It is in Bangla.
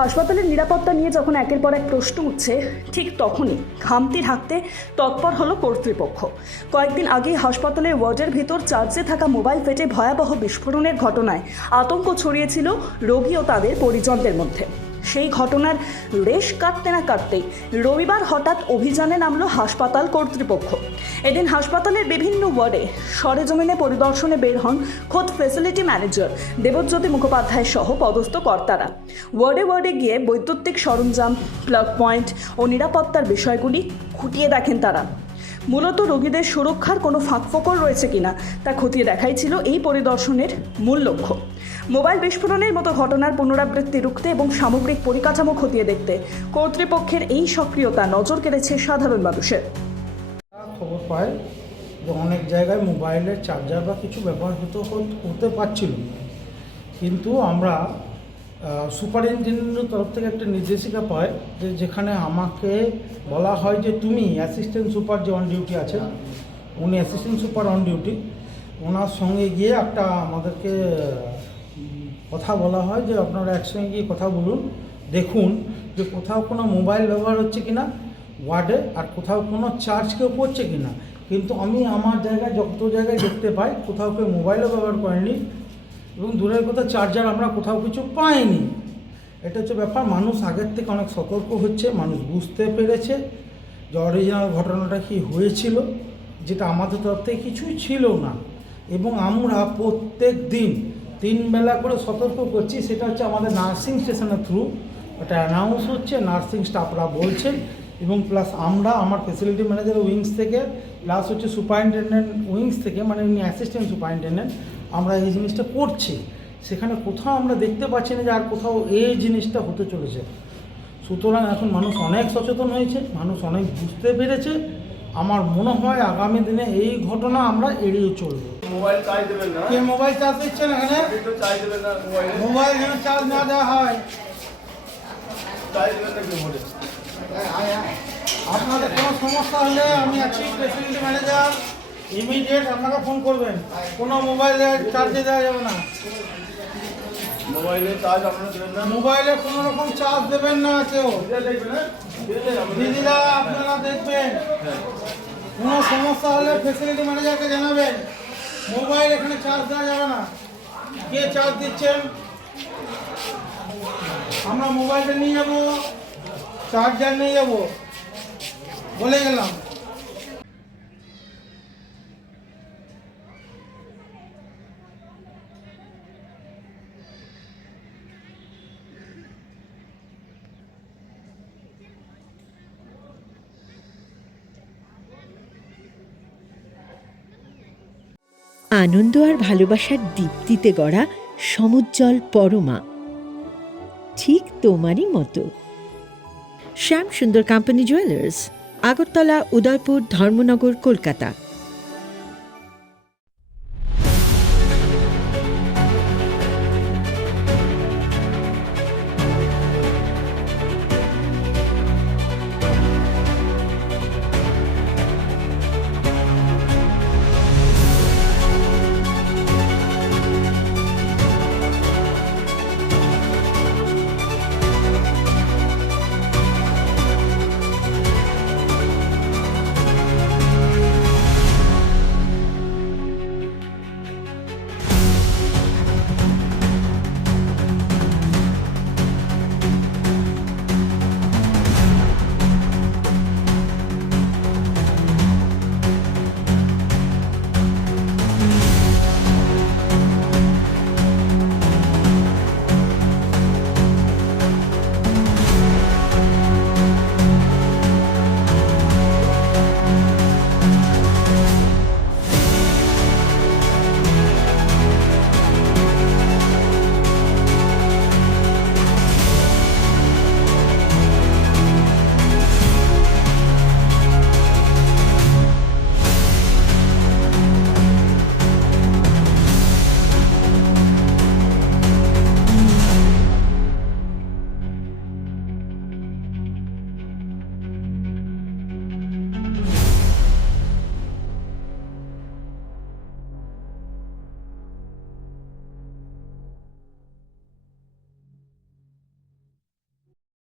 হাসপাতালের নিরাপত্তা নিয়ে যখন একের পর এক প্রশ্ন উঠছে, ঠিক তখনই খামতি ঢাকতে তৎপর হলো কর্তৃপক্ষ। কয়েকদিন আগেই হাসপাতালের ওয়ার্ডের ভেতর চার্জে থাকা মোবাইল ফেটে ভয়াবহ বিস্ফোরণের ঘটনায় আতঙ্ক ছড়িয়েছিল রোগী ও তাদের পরিজনদের মধ্যে। সেই ঘটনার রেশ কাটতে না কাটতেই রবিবার হঠাৎ অভিযানে নামলো হাসপাতাল কর্তৃপক্ষ। এদিন হাসপাতালের বিভিন্ন ওয়ার্ডে সরেজমিনে পরিদর্শনে বের হন খোদ ফ্যাসিলিটি ম্যানেজার দেবজ্যোতি মুখোপাধ্যায় সহ পদস্থ কর্তারা। ওয়ার্ডে গিয়ে বৈদ্যুতিক সরঞ্জাম, প্লাগ পয়েন্ট ও নিরাপত্তার বিষয়গুলি খুঁটিয়ে দেখেন তারা। মূলত রোগীদের সুরক্ষার কোনো ফাঁকফোকর রয়েছে কিনা তা খতিয়ে দেখাই ছিল এই পরিদর্শনের মূল লক্ষ্য। মোবাইল বিস্ফোরণের মতো ঘটনার পুনরাবৃত্তি রুখতে এবং সামগ্রিক পরিকাঠামো খতিয়ে দেখতে কর্তৃপক্ষের এই সক্রিয়তা নজর কেড়েছে সাধারণ মানুষের। খবর পাই যে অনেক জায়গায় মোবাইলের চার্জার বা কিছু ব্যবহার হতে পারছিল, কিন্তু আমরা সুপারিনটেন্ডেন্টের তরফ থেকে একটা নির্দেশিকা পাই যে যেখানে আমাকে বলা হয় যে তুমি অ্যাসিস্ট্যান্ট সুপার যে অন ডিউটি আছেন, উনি অ্যাসিস্ট্যান্ট সুপার অন ডিউটি, ওনার সঙ্গে গিয়ে একটা আমাদেরকে কথা বলা হয় যে আপনারা একসঙ্গে গিয়ে কথা বলুন, দেখুন যে কোথাও কোনো মোবাইল ব্যবহার হচ্ছে কিনা ওয়ার্ডে, আর কোথাও কোনো চার্জ কেউ করছে কিনা। কিন্তু আমি আমার জায়গায় যত জায়গায় দেখতে পাই কোথাও কেউ মোবাইলও ব্যবহার করেনি এবং দূরের কথা চার্জার আমরা কোথাও কিছু পাইনি। এটা হচ্ছে ব্যাপার। মানুষ আগের থেকে অনেক সতর্ক হচ্ছে, মানুষ বুঝতে পেরেছে যে অরিজিনাল ঘটনাটা কী হয়েছিল, যেটা আমাদের তরফ থেকে কিছুই ছিল না। এবং আমরা প্রত্যেক দিন 3 বেলা করে সতর্ক করছি, সেটা হচ্ছে আমাদের নার্সিং স্টেশনের থ্রু এটা অ্যানাউন্স হচ্ছে, নার্সিং স্টাফরা বলছেন, এবং প্লাস আমরা আমার ফ্যাসিলিটি ম্যানেজার উইংস থেকে, প্লাস হচ্ছে সুপারিনটেন্ডেন্ট উইংস থেকে, মানে উনি অ্যাসিস্ট্যান্ট সুপারিনটেন্ডেন্ট, আমরা এই জিনিসটা করছি। সেখানে কোথাও আমরা দেখতে পাচ্ছি না যে আর কোথাও এই জিনিসটা হতে চলেছে। সুতরাং এখন মানুষ অনেক সচেতন হয়েছে, মানুষ অনেক বুঝতে পেরেছে। আমার মনে হয় আগামী দিনে এই ঘটনা আমরা এড়িয়ে চলবো। মোবাইল চার্জ দেবেন না? কে মোবাইল চার্জ দিচ্ছেন এখানে? চার্জ দেবেন না মোবাইল যেন চার্জ না দেওয়া হয়। চার্জ দেবেন না কেউ বলে? আপনাদের কোনো সমস্যা হলে আমি আছি ফ্যাসিলিটি ম্যানেজার, ইমিডিয়েট আপনাকে ফোন করবেন। কোনো মোবাইলে চার্জে দেওয়া যাবে না। মোবাইলে চার্জ আপনারা দেবেন না? মোবাইলে কোনো রকম চার্জ দেবেন না কেউ। দেখবেন না? দিদিরা আপনারা দেখবেন, কোনো সমস্যা হলে ফ্যাসিলিটি ম্যানেজারকে জানাবেন। মোবাইল এখানে চার্জ দেওয়া যাবে না। কে চার্জ দিচ্ছেন? আমরা মোবাইলটা নিয়ে যাবো, চার্জার নিয়ে যাবো, বলে গেলাম। আনন্দ আর ভালোবাসার দীপ্তিতে গড়া সমুজ্জ্বল পরমা, ঠিক তোমারই মতো। শ্যাম সুন্দর কোম্পানি জুয়েলার্স, আগরতলা, উদয়পুর, ধর্মনগর, কলকাতা।